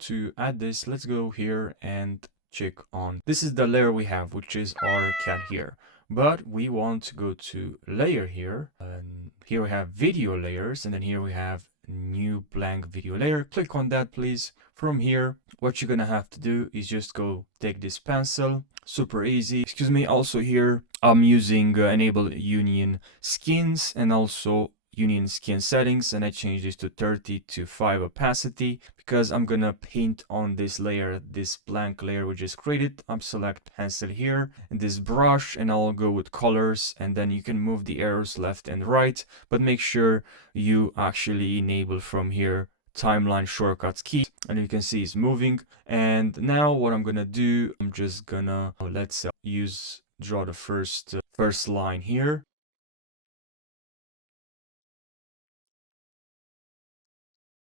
to add this, let's go here and check on, this is the layer we have, which is our cat here. But we want to go to layer here, and here we have video layers, and then here we have new blank video layer. Click on that, please. From here, what you're gonna have to do is just go take this pencil, super easy. Excuse me. Also here, I'm using enable union skins and also union skin settings, and I change this to 30 to 5 opacity because I'm gonna paint on this layer, this blank layer we just created. I'm select pencil here and this brush, and I'll go with colors, and then you can move the arrows left and right, but make sure you actually enable from here timeline shortcuts key, and you can see it's moving. And now what I'm gonna do, I'm just gonna let's draw the first line here.